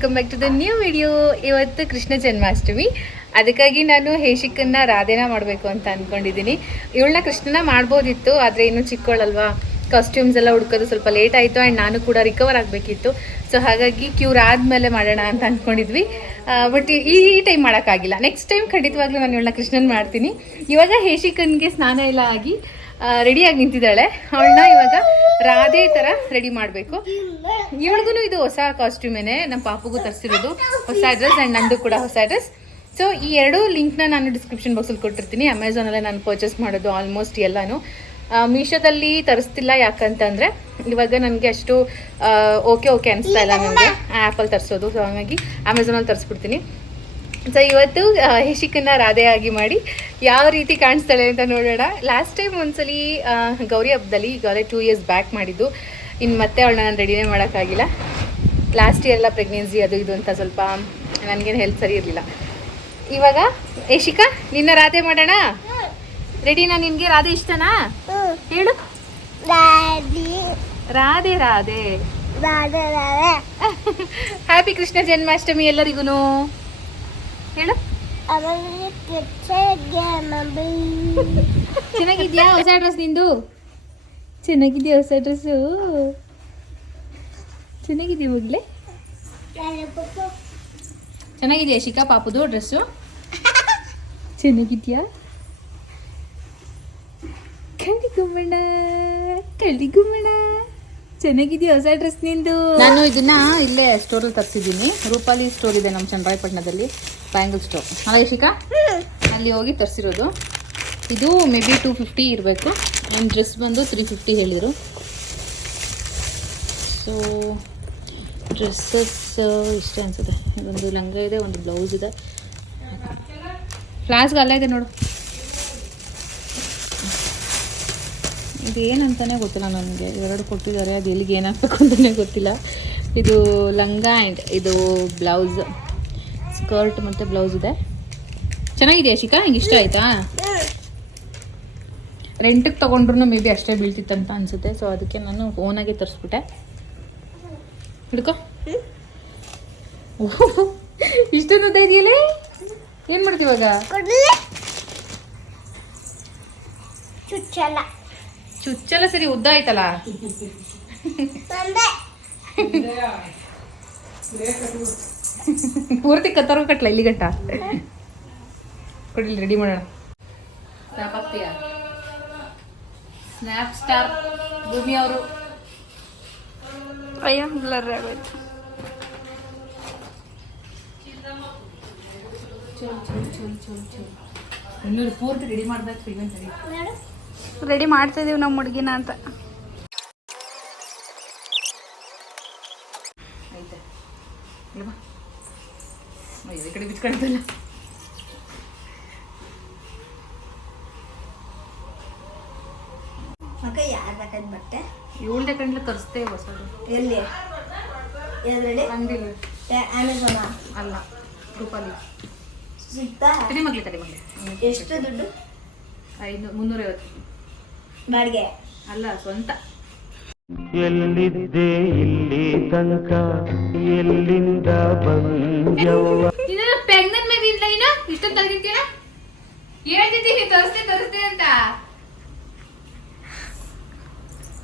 Welcome back to the new video ಇವತ್ತು ಕೃಷ್ಣ ಜನ್ಮಾಷ್ಟಮಿ. ಅದಕ್ಕಾಗಿ ನಾನು ಹೇಶಿಕನ್ನ ರಾಧೇನ ಮಾಡಬೇಕು ಅಂತ ಅಂದ್ಕೊಂಡಿದ್ದೀನಿ ಇವಳನ್ನ ಕೃಷ್ಣನ ಮಾಡ್ಬೋದಿತ್ತು, ಆದರೆ ಇನ್ನೂ ಚಿಕ್ಕವಳಲ್ವಾ ಕಾಸ್ಟ್ಯೂಮ್ಸ್ ಎಲ್ಲ ಹುಡ್ಕೋದು ಸ್ವಲ್ಪ ಲೇಟ್ ಆಯಿತು ಆ್ಯಂಡ್ ನಾನು ಕೂಡ ರಿಕವರ್ ಆಗಬೇಕಿತ್ತು. ಸೊ ಹಾಗಾಗಿ ಕ್ಯೂರ್ ಆದಮೇಲೆ ಮಾಡೋಣ ಅಂತ ಅಂದ್ಕೊಂಡಿದ್ವಿ ಬಟ್ ಈ ಟೈಮ್ ಮಾಡೋಕ್ಕಾಗಿಲ್ಲ. ನೆಕ್ಸ್ಟ್ ಟೈಮ್ ಖಂಡಿತವಾಗ್ಲೂ ನಾನು ಇವಳನ್ನ ಕೃಷ್ಣನ್ ಮಾಡ್ತೀನಿ. ಇವಾಗ ಹೇಶಿಕನ್ಗೆ ಸ್ನಾನ ಎಲ್ಲ ಆಗಿ ರೆಡಿಯಾಗಿ ನಿಂತಿದ್ದಾಳೆ. ಅವಳನ್ನ ಇವಾಗ ರಾಧೆ ಥರ ರೆಡಿ ಮಾಡಬೇಕು. ಇವಳಿಗೂ ಇದು ಹೊಸ ಕಾಸ್ಟ್ಯೂಮೇನೆ ನಮ್ಮ ಪಾಪುಗೂ ತರಿಸಿರೋದು ಹೊಸ ಡ್ರೆಸ್ ಆ್ಯಂಡ್ ನಂದು ಕೂಡ ಹೊಸ ಡ್ರೆಸ್ ಸೊ ಈ ಎರಡೂ ಲಿಂಕ್ನ ನಾನು ಡಿಸ್ಕ್ರಿಪ್ಷನ್ ಬಾಕ್ಸಲ್ಲಿ ಕೊಟ್ಟಿರ್ತೀನಿ. ಅಮೆಝಾನಲ್ಲೇ ನಾನು ಪರ್ಚೇಸ್ ಮಾಡೋದು ಆಲ್ಮೋಸ್ಟ್ ಎಲ್ಲನೂ. ಮೀಶೋದಲ್ಲಿ ತರಿಸ್ತಿಲ್ಲ ಯಾಕಂತಂದರೆ, ಇವಾಗ ನನಗೆ ಅಷ್ಟು ಓಕೆ ಓಕೆ ಅನಿಸ್ತಾ ಇಲ್ಲ ನನಗೆ. ಆ್ಯಪಲ್ಲಿ ತರಿಸೋದು ಸೊ ಹಾಗಾಗಿ ಅಮೆಝಾನಲ್ಲಿ ತರಿಸ್ಬಿಡ್ತೀನಿ. ಸೊ ಇವತ್ತು ಹಿಶಿಕನ್ನ ರಾಧೆ ರಾಧೆಯಾಗಿ ಮಾಡಿ ಯಾವ ರೀತಿ ಕಾಣಿಸ್ತಾಳೆ ಅಂತ ನೋಡೋಣ. ಲಾಸ್ಟ್ ಟೈಮ್ ಒಂದ್ಸಲಿ ಗೌರಿ ಹಬ್ಬದಲ್ಲಿ ಈಗಾಗಲೇ ಟೂ ಇಯರ್ಸ್ ಬ್ಯಾಕ್ ಮಾಡಿದ್ದು. ಇನ್ನು ಮತ್ತೆ ಅವಳನ್ನ ನಾನು ರೆಡಿನೇ ಮಾಡೋಕ್ಕಾಗಿಲ್ಲ. ಲಾಸ್ಟ್ ಇಯರ್ ಎಲ್ಲ ಪ್ರೆಗ್ನೆನ್ಸಿ ಅದು ಇದು ಅಂತ ಸ್ವಲ್ಪ ನನಗೇನು ಹೆಲ್ತ್ ಸರಿ ಇರಲಿಲ್ಲ. ಇವಾಗ ಯಶಿಕಾ ನಿನ್ನ ರಾಧೆ ಮಾಡೋಣ? ರೆಡಿನಾ ನಿನಗೆ ರಾಧೆ ಇಷ್ಟನಾ? ಹೇಳು. ರಾಧೆ. ರಾಧೆ ಹ್ಯಾಪಿ ಕೃಷ್ಣ ಜನ್ಮಾಷ್ಟಮಿ ಎಲ್ಲರಿಗೂ ಹೇಳು. ಚೆನ್ನಾಗಿದ್ಯಾ ಹೊಸ ಡ್ರೆಸ್ ನಿಂದು? ಚೆನ್ನಾಗಿದ್ಯಾ ಹೊಸ ಡ್ರೆಸ್ಸು ಚೆನ್ನಾಗಿದ್ಯಾ ಮಗಳೇ? ಚೆನ್ನಾಗಿದೆಯಾ ಶಿಕಾ ಪಾಪುದು ಡ್ರೆಸ್ಸು? ಚೆನ್ನಾಗಿದ್ಯಾ? ಕಳಿಗುಮಣ ಕಳ್ಳಿಗುಮ್ಮಣ್ಣ ಚೆನ್ನಾಗಿದೆಯಾ ಹೊಸ ಡ್ರೆಸ್ ನಿಂದು? ನಾನು ಇದನ್ನ ಇಲ್ಲೇ ಸ್ಟೋರಲ್ಲಿ ತರಿಸಿದ್ದೀನಿ. ರೂಪಾಲಿ ಸ್ಟೋರ್ ಇದೆ ನಮ್ಮ ಚನ್ನರಾಯಪಟ್ಟಣದಲ್ಲಿ. ಬ್ಯಾಂಗಲ್ ಸ್ಟೋರ್ ಅಲ್ಲ ಯಶಿಕಾ ಅಲ್ಲಿ ಹೋಗಿ ತರಿಸಿರೋದು. ಇದು ಮೇ ಬಿ ಟೂ ಫಿಫ್ಟಿ ಇರಬೇಕು. ನಮ್ಮ ಡ್ರೆಸ್ ಬಂದು ತ್ರೀ ಫಿಫ್ಟಿ ಹೇಳಿದರು. ಸೊ ಡ್ರೆಸ್ಸಸ್ ಇಷ್ಟ ಅನಿಸುತ್ತೆ. ಒಂದು ಲಂಗ ಇದೆ ಒಂದು ಬ್ಲೌಸ್ ಇದೆ. ಫ್ಲಾಸ್ಗೆ ಅಲ್ಲ ಇದೆ ನೋಡು. ಇದೇನಂತಾನೆ ಗೊತ್ತಿಲ್ಲ ನನಗೆ. ಎರಡು ಕೊಟ್ಟಿದ್ದಾರೆ. ಅದು ಎಲ್ಲಿಗೆ ಏನಾಗಬೇಕು ಅಂತಲೇ ಗೊತ್ತಿಲ್ಲ. ಇದು ಲಂಗ ಆ್ಯಂಡ್ ಇದು ಬ್ಲೌಸ್ ಸ್ಕರ್ಟ್ ಮತ್ತು ಬ್ಲೌಸ್ ಇದೆ. ಚೆನ್ನಾಗಿದೆಯಾ ಶಿಖಾ? ಹಿಂಗೆ ಇಷ್ಟ ಆಯಿತಾ? ರೆಂಟಿಗೆ ತೊಗೊಂಡ್ರು ಮೇ ಬಿ ಅಷ್ಟೇ ಬೀಳ್ತಿತ್ತಂತ ಅನಿಸುತ್ತೆ. ಸೊ ಅದಕ್ಕೆ ನಾನು ಓನಾಗೆ ತರಿಸ್ಬಿಟ್ಟೆ. ಹಿಡ್ಕೋ. ಇಷ್ಟೊಂದು ಇದೆಯಲ್ಲೇ? ಏನು ಮಾಡ್ತೀವಿ ಇವಾಗ? ಚುಚ್ಚಲ್ಲ ಚುಚ್ಚಲ ಸರಿ ಉದ್ದ ಆಯ್ತಲ್ಲ? ಪೂರ್ತಿ ಕತ್ತರ ಕಟ್ಲ ಇಲ್ಲಿ ಗಂಟ ಕೊಡಿಲ್ ರೆಡಿ ಮಾಡೋಣ. ಸ್ನ್ಯಾಪ್ ಆಗ್ತೀಯ ಸ್ನ್ಯಾಪ್ ಸ್ಟಾರ್ ಭೂಮಿ ಅವರು. ಅಯ್ಯೋ ಬ್ಲರ್ ಆಗೋಯ್ತು. ಇನ್ನೂರು ಪೂರ್ತಿ ರೆಡಿ ಮಾಡ್ಬೇಕು ಇವನ್ ಸರಿ ರೆಡಿ ಮಾಡ್ತಾ ಇದೀವಿ ನಮ್ಮ ಹುಡುಗಿನ ಅಂತ. ಆಯ್ತಾ. ಇಲ್ಲ ಬಾ. ಅಯ್ಯೋ, ಈ ಕಡೆ ಬಿಚ್ಕೊಳ್ತಲ್ಲ ಅಕ್ಕ ಯಾರು ಹಾಕದ್ ಬಟ್ಟೆ? ಏಳ್ನೇ ಕಂಡ್ಲೆ ತರಿಸ್ತೇವೆ ಹೊಸದು. ಎಲ್ಲಿ? ಎದ್ರಲ್ಲಿ? ಅಂಗಡಿಲಿ. ಅಮೆಝಾನ ಅಲ್ಲ ರೂಪಾಲಿ ಸಿಗ್ತಾ? ತಡಿ ಮಗ್ಲಿ ತಡಿ ಮಗ್ಲಿ. ಎಷ್ಟು ದುಡ್ಡು? ಐದು ಮುನ್ನೂರೈವತ್ತು. ಬಾಡಿಗೆ. ಅಲ್ಲ ಸ್ವಂತ. ಎಲ್ಲಿದ್ದೆ ಇಲ್ಲಿ ತನಕ? ಎಲ್ಲಿಂದ ಬಂದ್ಯವ್ವ ಇದೆಲ್ಲ ಪೆಂಗನ್ ಮೇಲೆ ಇಲ್ಲ ನೀನು ಇಷ್ಟೊಂದು ತೆಗ್ದಿತ್ತೀನ ಹೇಳ್ತಿದ್ದೀನಿ ತರಿಸ್ತೆ ತರಿಸ್ತೆ ಅಂತ.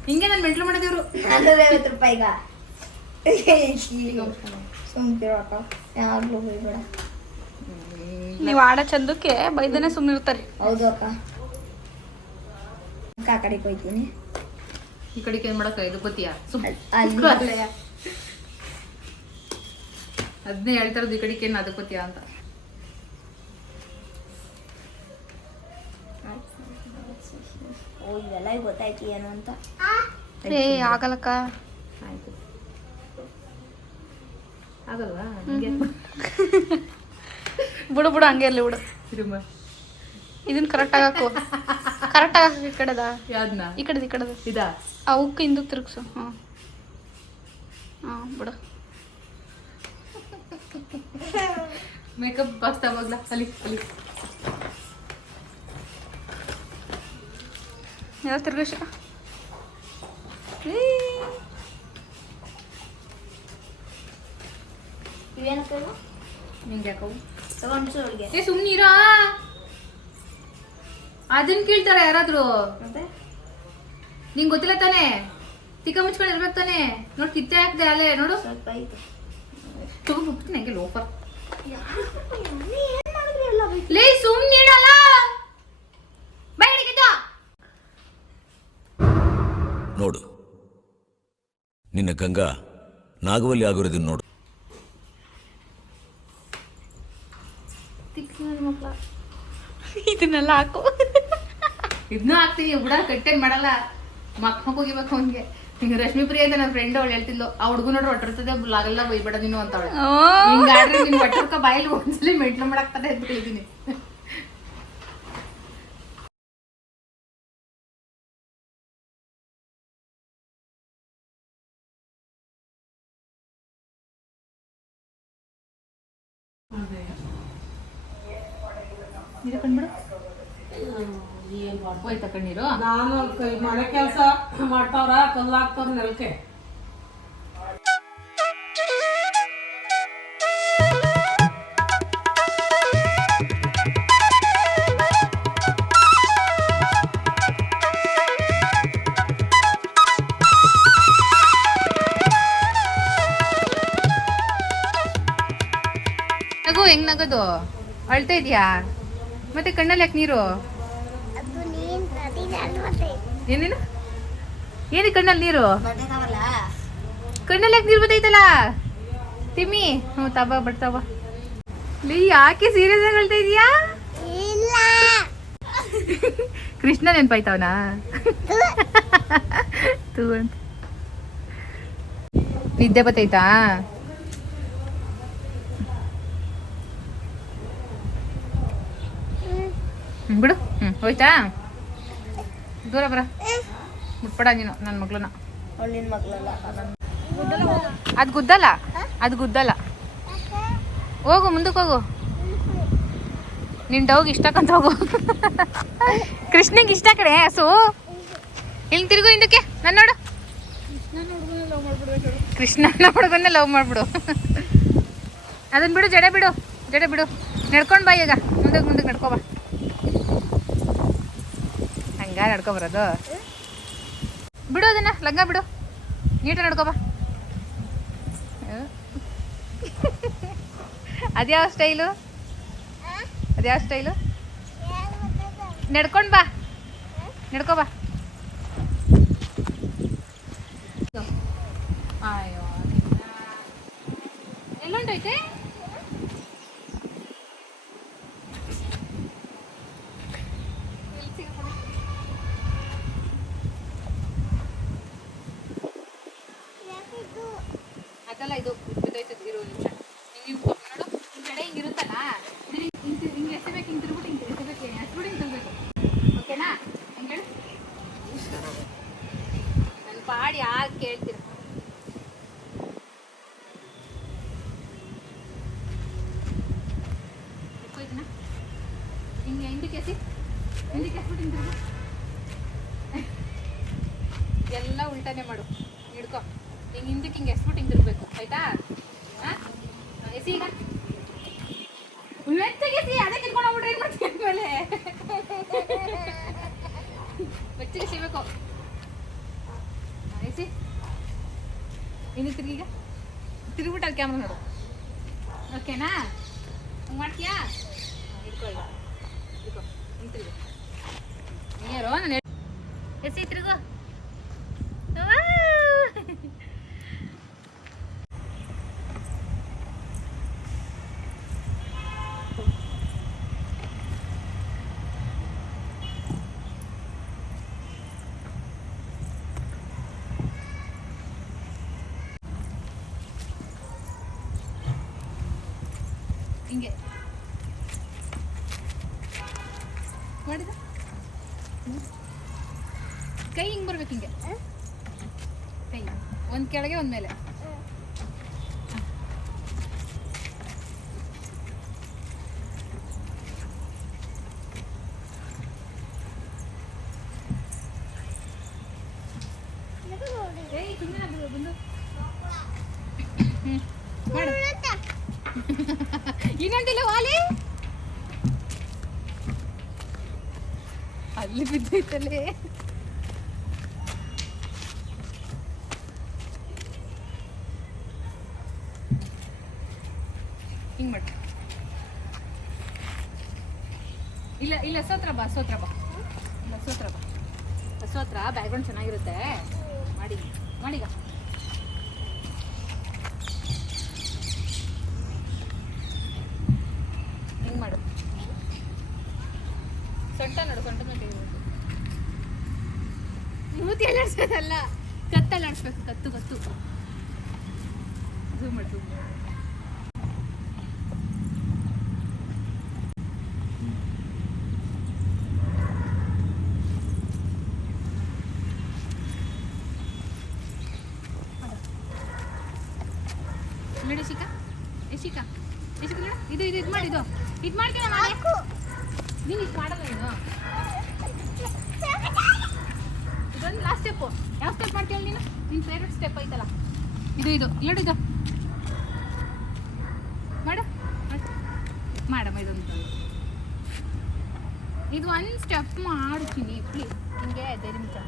ಹಿಂಗೆ ನಾನು ಮೆಂಟ್ಲು ಮಾಡಿದೆವ್ರು. ನಾನ್ನೂರೈವತ್ತು ರೂಪಾಯಿಗ ಸುಮ್ಕಿರೋ ಅಕ್ಕ ಯಾವಾಗಲೂ ಹೋಗ್ಬೇಡ. ನೀವು ಆಡೋ ಚಂದಕ್ಕೆ ಬೈದನೆ ಸುಮ್ಮನೆ ಇರ್ತಾರೆ ಹೌದು ಅಕ್ಕ. ಆ ಕಡೆಗೆ ಈ ಕಡೆಗೆ ಏನು ಮಾಡಕ್ಕೆ? ಇದು ಗೊತ್ತಿಯಾ? ಅದನ್ನೇ ಹೇಳ್ತಾರದು ಈ ಕಡೆಗೆ ಏನು ಅದಕ್ಕೋತಿಯಾ ಅಂತ. ಓ ಇದೆಲ್ಲ ಗೊತ್ತಾಯ್ತು ಏನು ಅಂತ. ಏ ಆಗಲ್ಲಕ್ಕ. ಆಯ್ತು. ಆಗಲ್ವಾ? ಬಿಡು ಬಿಡು ಹಂಗೆ ಇರ್ಲಿ ಬಿಡು. ಇದನ್ನ ಕರೆಕ್ಟ್ ಹಾಕು. ಕರೆಕ್ಟ್ ಹಾಕು ಈ ಕಡೆದ? ಯಾವ್ದನ್ನ ಈ ಕಡೆದ ಈ ಕಡೆದ. ಇದಾ? ಅವಕ್ಕೆ ಹಿಂದೂ ತಿರುಗಿಸು. ಹಾಂ. ಹಾಂ ಬಿಡು. ಮೇಕಪ್ ಬಾಕ್ಸ್ ತಗೋಗ್ಲ ಅಲ್ಲಿ ಅಲ್ಲಿ. ಯಾವ ತಿರುಗಿಸ? ನಿಂಗೆ ಯಾಕವು ತಗೊಂಡು ಅದನ್ನ ಕೇಳ್ತಾರ ಯಾರಾದ್ರು? ನಿಂಗ್ ನಿಂಗೆ ಗೊತ್ತಿಲ್ಲ ತಾನೆ? ತಿಕ್ಕ ಮುಚ್ಕೊಂಡು ಇರ್ಬೇಕು ತಾನೆ? ನೋಡ್ ಕಿತ್ತೆ ಹಾಕ್ದೆ ಅಲ್ಲೇ ನೋಡು. ಎಲ್ಲ ಬೈಕ್ ಲೇ ನೋಡು. ನಿನ್ನ ಗಂಗಾ ನಾಗವಲ್ಲಿ ಆಗಿರೋದನ್ನ ನೋಡು. ಇದನ್ನೆಲ್ಲ ಹಾಕು ಇದನ್ನ ಹಾಕ್ತೀನಿ ಬುಡ ಕಟ್ಟೇನ್ ಮಾಡಲ್ಲ. ಮಕ್ ಹೋಗಿಬೇಕು ಅವ್ನಿಗೆ. ಹಿಂಗ ರಶ್ಮಿ ಪ್ರಿಯ ಅಂತ ನನ್ನ ಫ್ರೆಂಡ್ ಅವಳು ಹೇಳ್ತಿದ್ಲು ಆ ಹುಡುಗ ನೋಡ್ರಿ ಹೊಟ್ಟಿರ್ತದೆ ಲಾಗೆಲ್ಲ ಬೈಬೇಡ ನೀನು ಅಂತ ಅವಳು. ಹಿಂಗಾಡ್ರೆ ನಿನ್ ಒಟ್ಟರ್ಕ ಬಾಯಲ್ಲಿ ಒಂದ್ಸಲಿ ಮೆಂಟ್ಲು ಮಾಡಾಕ್ತಾರೆ ಅಂತ ಹೇಳಿದೀನಿ ಇದು ಕಂಡ್ಬಿಡು ಹೋಯ್ತಾ ಕಣ್ಣೀರು ನಾನು ಕ- ಮನೆ ಕೆಲಸ ಮಾಡ್ತಾವ್ರ ಕಲ್ಲಾಕ್ತಾವ್ರ ನೆಲಕ್ಕೆ ನಗು ಹೆಂಗ್ ನಗದು? ಅಳ್ತಾ ಇದೆಯಾ? ಮತ್ತೆ ಕಣ್ಣಲ್ಲಿ ಯಾಕೆ ನೀರು ಅದು ನೀನ್ ನದಿ ನಾನು ಮತ್ತೆ ಏನೇನು? ಏನಿ ಕಣ್ಣಲ್ಲಿ ನೀರು? ಕಣ್ಣಲ್ಲಿ ಯಾಕೆ ನೀರು ಬರ್ತೈತಲ್ಲ ತಿಮ್ಮಿ. ಹ್ಞೂ ತಬ ಬಡ್ತಾವ ಲೀ ಯಾಕೆ ಸೀರಿಯಸ್ ಆಗಿ ಹೇಳ್ತಾ ಇದೀಯಾ? ಕೃಷ್ಣ ನೆನ್ಪಾಯ್ತವನಾ? ತೂ. ಅಂತ. ನಿದ್ದೆ ಬತ್ತೈತಾ? ಹ್ಮ್, ಬಿಡು. ಹ್ಞೂ ಹೋಯ್ತಾ? ದೂರ ಬರ. ಮುಟ್ಬೇಡ ನೀನು ನನ್ನ ಮಗಳನ್ನ. ಅದು ಗುದ್ದಲ್ಲ ಅದು ಗುದ್ದಲ್ಲ ಹೋಗು ಮುಂದಕ್ಕೆ ಹೋಗು. ನಿನ್ನ ಡೌಗ್ ಇಷ್ಟಕ್ಕಂತ ಹೋಗು. ಕೃಷ್ಣಂಗೆ ಇಷ್ಟ ಕಡೆ ಹಸು ಇಲ್ಲಿ ತಿರುಗು ಹಿಂದಕ್ಕೆ ನಾನು ನೋಡು. ಕೃಷ್ಣನ ಹುಡುಗನ್ನೇ ಲವ್ ಮಾಡ್ಬಿಡು. ಅದನ್ನ ಬಿಡು ಜಡೆ ಬಿಡು ಜಡೆ ಬಿಡು. ನಡ್ಕೊಂಡು ಬಾ ಈಗ. ಮುಂದಕ್ಕೆ ಮುಂದಕ್ಕೆ ನಡ್ಕೊ ಬಾ ನಡ್ಕೊಬರೋದು ಬಿಡು ಅದನ್ನ, ಲಂಗ ಬಿಡು. ನೀಟ ನಡ್ಕೋಬಾ ಅದ್ಯಾವ ಸ್ಟೈಲು? ಅದ್ಯಾವ ಸ್ಟೈಲು? ನಡ್ಕೊಂಡು ಬಾ. ನಡ್ಕೊ ಬಾ. ಅಯ್ಯೋ ಎಲ್ಲೊಂಟೈತೆ ಅದಲ್ಲ ಇದು ಬಿದ್ದೋಯ್ತದೆ ಇರೋ ನಿಮಿಷ ಹಿಂಗೆ ನೋಡು ಈ ಕಡೆ ಹಿಂಗೆ ಇರುತ್ತಲ್ಲ ಇದು ಹಿಂಗೆ ಹಿಂಗೆ ಎಸಬೇಕು ಹಿಂಗೆ ತಿರ್ಬಿಟ್ಟು ಹಿಂಗೆ ಎಸಬೇಕು ಎಸ್ಬಿಟ್ಟು ಹಿಂಗೆ ತಿರ್ಬೇಕು ಓಕೆನಾ ಹೆಂಗೆ ಹೇಳು ಪಾಡಿ ಯಾರು ಕೇಳ್ತೀರ? ಹಿಂಗೆ ಹಿಂದಕ್ಕೆ ಎಸಿ ಹಿಂದಕ್ಕೆ ಎಸ್ಬಿಟ್ಟು ಎಲ್ಲ ಉಲ್ಟಾನೆ ಮಾಡು. ಹಿಡ್ಕೊ. ಹಿಂಗೆ ಹಿಂದಕ್ಕೆ ಹಿಂಗೆ ಎಸ್ಬಿಟ್ಟು ಹಿಂಗೆ ತಿರ್ಬೇಕು ಆಯ್ತಾ ಹಾಂ ಎಸಿ ಈಗ ಮೆತ್ತಗೆ ಎಸಿ ಅದೇ ಕಿತ್ಕೊಂಡು ಹೋಗ್ಬಿಟ್ರೆ ಏನು ಮಾಡ್ತೀವಿ ಅಂದ್ಮೇಲೆ ಬೆಚ್ಚಗೆ ಸಿಗಬೇಕು ಎಸಿ ಇನ್ನು ತಿರ್ಗೀಗ ತಿರುಗ್ಬಿಟ್ಟು ಅಲ್ಲಿ ಕ್ಯಾಮ್ರಾ ನೋಡು ಓಕೆನಾ ಹಂಗೆ ಮಾಡ್ತೀಯಾ ಹಾ, ಹಿಡ್ಕೊ ಈಗ ಹಿಡ್ಕೊ ಹಿಂಗೆ ತಿರುಗು ನೀರು ನಾನು ಎಸಿ ತಿರುಗು ಅವ್ವಾ. ಹಿಂಗೆ ಮಾಡಿದ? ಕೈ ಹಿಂಗೆ ಬರ್ಬೇಕು ಹಿಂಗೆ. ಕೈ. ಒಂದು ಕೆಳಗೆ ಒಂದು ಮೇಲೆ ಏಯ್ ಸುಮ್ಮನೆ ಬಂದು ಹ್ಞೂ ಮಾಡು ಇನ್ನೊಂದಿಲ್ಲ ವಾಲಿ ಅಲ್ಲಿ ಬಿದ್ದೈತಲ್ಲೇ ಹಿಂಗ್ ಮಾಡಿ ಇಲ್ಲ ಇಲ್ಲ, ಸೋತ್ರ ಬಾ ಸೋತ್ರ ಬಾ. ಇಲ್ಲ, ಸೋತ್ರ ಬಾ. ಸೋತ್ರ ಬ್ಯಾಕ್ಗ್ರೌಂಡ್ ಚೆನ್ನಾಗಿರುತ್ತೆ. ಮಾಡಿ, ಮಾಡೀಗ ಹಿಂಗ್ ಮಾಡು ಸೊಂಟ ನೋಡು ಸೊಂಟ ಮೇಲೆ ತೆಗಿಬೇಕು ಮೂತಿ ಅಲ್ಲಾಡ್ಸೋದಲ್ಲ ಕತ್ತಲ್ಲಿ ಆಡಿಸ್ಬೇಕು ಕತ್ತು ಕತ್ತು zoom ಮಾಡು. ಏ ಶಿಕ ಇದು ಇದು ಇದು ಮಾಡಿ ಇದು. ಇದು ಮಾಡ್ತೀನಿ ಮಾಡಿ. ನೀನು ಇದು ಮಾಡಲ್ಲ ನೀನು. ಇದೊಂದು ಲಾಸ್ಟ್ ಸ್ಟೆಪ್ಪು ಯಾವ ಸ್ಟೆಪ್ ಮಾಡ್ತೀಯ ನೀನು? ನಿನ್ನ ಫೇವ್ರೆಟ್ ಸ್ಟೆಪ್ ಐತಲ್ಲ. ಇದು ಇದು. ನೋಡು ಇದು ಮಾಡು ಮಾಡು. ಮಾಡಮ್ಮ ಇದೊಂದು ಇದು ಒಂದು ಸ್ಟೆಪ್ ಮಾಡ್ತೀನಿ. ಪ್ಲೀಸ್ ಹಿಂಗೆ ಧೈರ್ಯ ಹಿಂಗ್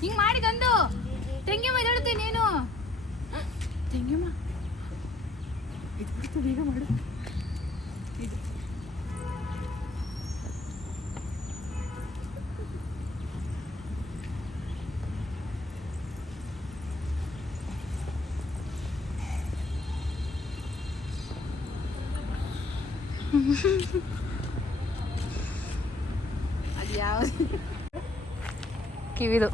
ಹಿಂಗೆ ಮಾಡಿದೊಂದು ತೆಂಗಿಯಮ್ಮ ಇದಾಡುತ್ತೆ ನೀನು. ತೆಂಗಿಯಮ್ಮ ಇದು ಬೇಗ ಮಾಡು. ಇದು. ಅದು ಯಾವುದು ಕಿವಿದು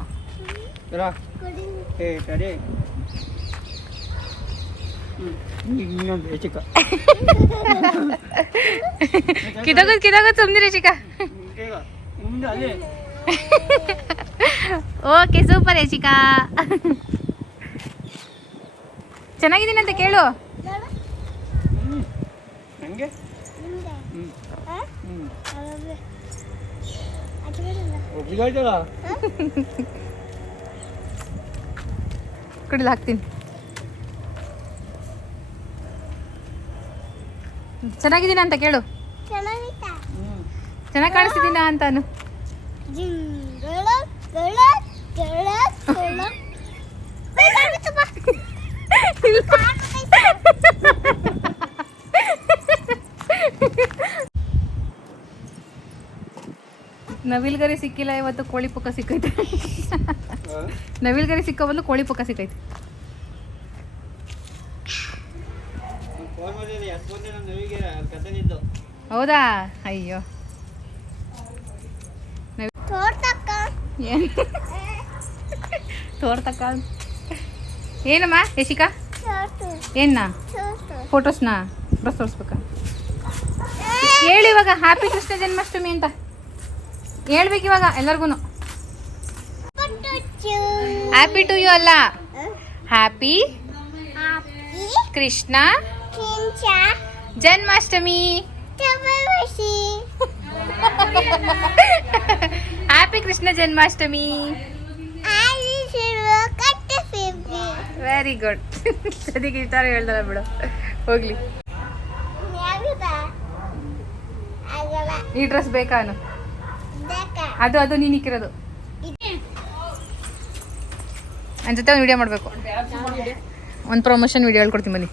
ಕಿದಾಗದ್ ಕಿದಾಗದ್ ಸುಮ್ನಿರಿ ಚಿಕ್ಕ. ಓಕೆ ಸೂಪರ್ ಯಶಿಕಾ ಚೆನ್ನಾಗಿದ್ದೀನಿ ಅಂತ ಕೇಳು ಹಂಗೆ ಹ್ಞೂ ಹ್ಞೂ ಒಬ್ಬಿಗಾಯ್ತಲ್ಲ ಕುಡಿಲ್ ಹಾಕ್ತೀನಿ. ಚೆನ್ನಾಗಿದ್ದೀನ ಅಂತ ಕೇಳು. ಹ್ಞೂ ಚೆನ್ನಾಗಿ ಕಾಣಿಸ್ತಿದ್ದೀನ ಅಂತಾನು. ನವಿಲ್ಗರಿ ಸಿಕ್ಕಿಲ್ಲ ಇವತ್ತು ಕೋಳಿ ಪುಕ್ಕ ಸಿಕ್ಕೈತೆ. ನವಿಲ್ಗರಿ ಸಿಕ್ಕ ಬಂದು ಕೋಳಿ ಪುಕ್ಕ ಸಿಕ್ಕೈತೆ. ಹೌದಾ? ಅಯ್ಯೋ. ಏನ್? ತೋರ್ತಕ್ಕ ಏನಮ್ಮ ಯಶಿಕಾ? ಏನಾ ಫೋಟೋಸ್ನಾ ಬಸ್ ತೋರಿಸ್ಬೇಕಾ? ಹೇಳಿ ಇವಾಗ ಹ್ಯಾಪಿ ಕೃಷ್ಣ ಜನ್ಮಾಷ್ಟಮಿ ಅಂತ. ಹೇಳ್ಬೇಕು ಇವಾಗ ಎಲ್ಲರಿಗೂ ಹ್ಯಾಪಿ ಟು ಯು ಅಲ್ಲ? Happy Krishna? Janmashtami? Happy Krishna Janmashtami. Very good ಸದಿಗೆ ಇಷ್ಟ ಹೇಳ್ದಲ್ಲ ಬಿಡು. ಹೋಗ್ಲಿ. ಈ ಡ್ರೆಸ್ ಬೇಕಾ ಅನು? ಅದು ಅದು ನೀನು ಇಕ್ಕಿರೋದು. ನನ್ನ ಜೊತೆ ಒಂದು ವಿಡಿಯೋ ಮಾಡಬೇಕು. ಒಂದು ಪ್ರಮೋಷನ್ ವಿಡಿಯೋ ಹೇಳ್ಕೊಡ್ತೀನಿ ಬನ್ನಿ.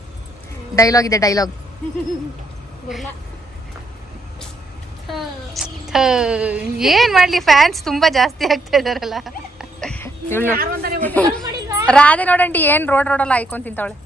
ಡೈಲಾಗ್ ಇದೆ ಡೈಲಾಗ್ ಏನ್ ಮಾಡ್ಲಿ ಫ್ಯಾನ್ಸ್ ತುಂಬಾ ಜಾಸ್ತಿ ಆಗ್ತಾ ಇದಾರಲ್ಲ. ರಾಧೆ ನೋಡಂಟಿ ಏನ್ ರೋಡ್ ರೋಡಲ್ಲ ಹಾಯ್ಕೊಂಡ್ ತಿಂತಾವಳೆ.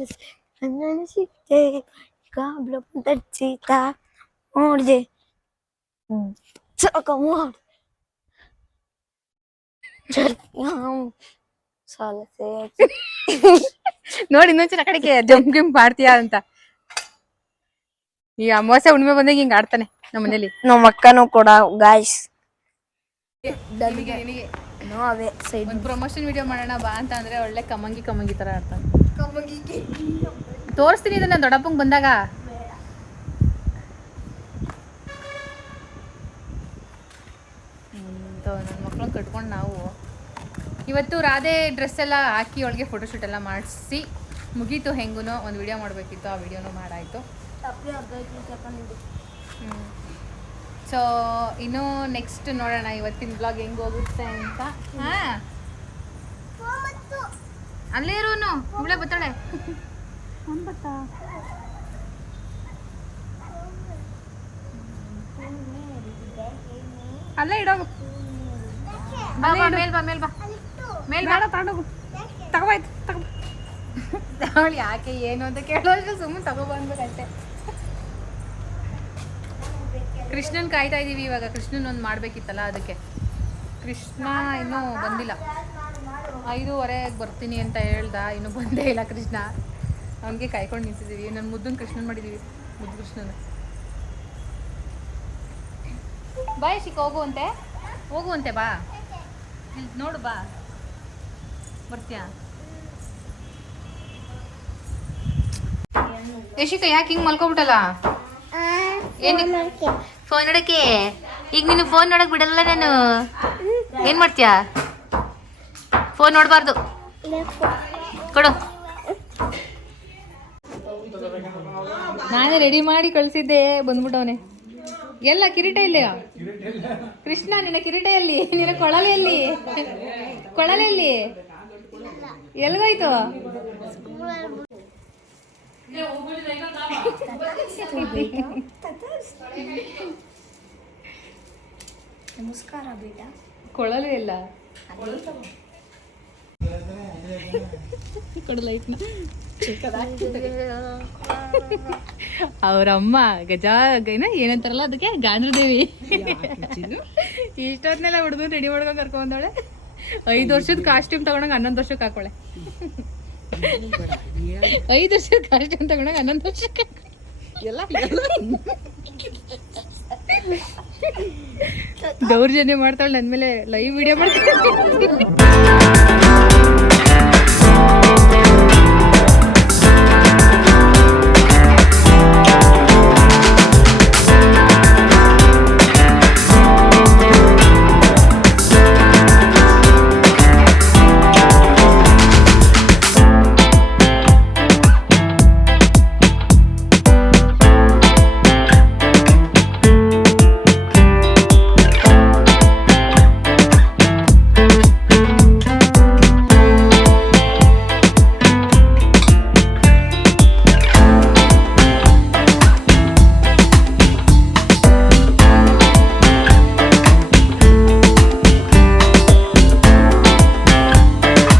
ಬರೋ ಸಿಕ್ತೆ ಕಾಬ್ಲ ತಚ್ಚಿತ ನೋಡಿದೆ ಸಾಕ ಮಾಡ್ ಸಾಲ ನೋಡಿ ಇನ್ನೊಂದ್ಸಲ ಆ ಕಡೆಗೆ ಜಂಪ್ ಗಿಂಪ್ ಮಾಡ್ತೀಯಾ ಅಂತ. ಈ ಅಮಾವಾಸ್ಯೆ ಹುಣ್ಣಿಮೆ ಬಂದಾಗ ಹಿಂಗ್ ಆಡ್ತಾನೆ ನಮ್ಮ ಮನೇಲಿ. ನಮ್ಮ ಅಕ್ಕನೂ ಕೂಡ ಗಾಯ್ಸ್ ಏನೋ ಅವೇ ಸೈಡ್ ಒಂದು ಪ್ರಮೋಷನ್ ವಿಡಿಯೋ ಮಾಡೋಣ ಬಾ ಅಂತ ಅಂದ್ರೆ ಒಳ್ಳೆ ಕಮ್ಮಂಗಿ ಕಮ್ಮಂಗಿ ಥರ ಆಡ್ತಾನೆ. ತೋರಿಸ್ತೀನಿ ಇದನ್ನ ದೊಡ್ಡಪ್ಪಂಗೆ ಬಂದಾಗ. ನನ್ನ ಮಕ್ಳನ್ನ ಕಟ್ಕೊಂಡು ನಾವು. ಇವತ್ತು ರಾಧೆ ಡ್ರೆಸ್ ಎಲ್ಲ ಹಾಕಿ ಅವಳಿಗೆ ಫೋಟೋಶೂಟ್ ಎಲ್ಲ ಮಾಡಿಸಿ ಮುಗೀತು ಹೆಂಗೂ ಒಂದು ವಿಡಿಯೋ ಮಾಡಬೇಕಿತ್ತು, ಆ ವಿಡಿಯೋನು ಮಾಡಾಯಿತು. ಸೊ ಇನ್ನೂ ನೆಕ್ಸ್ಟ್ ನೋಡೋಣ ಇವತ್ತಿನ ಬ್ಲಾಗ್ ಹೆಂಗೆ ಹೋಗುತ್ತೆ ಅಂತ. ಹಾಂ. ಅಲ್ಲೇ ಇರೋನು ಇವಳೆ ಬತ್ತಾಳೆ. ಅಲ್ಲೇ ಇಡೋಗು ಬಾ ಬಾ ಮೇಲ್ ಬಾ ಮೇಲ್ ಬಾ. ಮೇಲ್ ಬಾ. ತಗೊಂಡೋಗು. ತಗೋಬಾಯ್ತು ತಗೋ ಅವಳು ಯಾಕೆ ಏನು ಅಂತ ಕೇಳೋಷ್ಟು ಸುಮ್ಮನೆ ತಗೊಬಂದ್ಬೇಕಷ್ಟೆ ಕೃಷ್ಣನ್ ಕಾಯ್ತಾ ಇದೀವಿ ಇವಾಗ. ಕೃಷ್ಣನ್ ಒಂದು ಮಾಡ್ಬೇಕಿತ್ತಲ್ಲ ಅದಕ್ಕೆ. ಕೃಷ್ಣ ಇನ್ನೂ ಬಂದಿಲ್ಲ. ಐದೂವರೆಗೆ ಬರ್ತೀನಿ ಅಂತ ಹೇಳ್ದ, ಇನ್ನು ಬಂದೇ ಇಲ್ಲ ಕೃಷ್ಣ. ಅವನಿಗೆ ಕಾಯ್ಕೊಂಡು ನಿಂತಿದ್ದೀವಿ ನನ್ನ ಮುದ್ದನ್ ಕೃಷ್ಣನ್ ಮಾಡಿದ್ದೀವಿ ಮುದ್ದು ಕೃಷ್ಣನ ಬಾಯ್ ಶಿಕ್ ಹೋಗುವಂತೆ? ಹೋಗುವಂತೆ ಬಾ. ನೋಡು ಬಾ. ಬರ್ತೀಯಾ? ಯಶಿಕ ಯಾಕೆ ಹಿಂಗ್ ಮಲ್ಕೊಬಿಟ್ಟಲ್ಲ? ಫೋನ್ ನೋಡಕ್ಕೆ? ಈಗ ನೀನು ಫೋನ್ ನೋಡಕ್ ಬಿಡಲ್ಲ ನಾನು. ಏನ್ ಮಾಡ್ತೀಯಾ? ಫೋನ್ ನೋಡಬಾರ್ದು. ಕೊಡು. ನಾನೇ ರೆಡಿ ಮಾಡಿ ಕಳಿಸಿದ್ದೆ ಬಂದ್ಬಿಟ್ಟವನೆ. ಎಲ್ಲ ಕಿರೀಟ ಇಲ್ಲ? ಕೃಷ್ಣ ನಿನ್ನ ಕಿರೀಟ ಎಲ್ಲಿ ನಿನ್ನ ಕೊಳಲೆ ಎಲ್ಲಿ ಕೊಳಲೆ ಎಲ್ಲಿ ಎಲ್ಗೋಯ್ತು? ನಮಸ್ಕಾರ ಬೇಟ. ಕೊಳಲು ಇಲ್ಲ ಕೊಡು ಲೈಟ್ನ. ಅವರಮ್ಮ ಗಜ ಗೈನ ಏನಂತಾರಲ್ಲ ಅದಕ್ಕೆ? ಗಾಂಧ್ರದೇವಿ ಇಷ್ಟೊತ್ನೆಲ್ಲ ಹುಡುಗ ರೆಡಿ ಮಾಡ್ಕೊಂಡು ಕರ್ಕೊಂಡವಳೆ ಐದು ವರ್ಷದ ಕಾಸ್ಟ್ಯೂಮ್ ತಗೊಂಡಂಗ ಹನ್ನೊಂದು ವರ್ಷಕ್ಕೆ ಹಾಕೊಳೆ. ಐದು ವರ್ಷದ ಕಾಸ್ಟ್ಯೂಮ್ ತಗೊಂಡಂಗ ಹನ್ನೊಂದು ವರ್ಷಕ್ಕೆ ಎಲ್ಲ ದೌರ್ಜನ್ಯ ಮಾಡ್ತಾಳೆ ನನ್ನ ಮೇಲೆ ಲೈವ್ ವಿಡಿಯೋ ಮಾಡ್ತಾಳೆ. Thank you.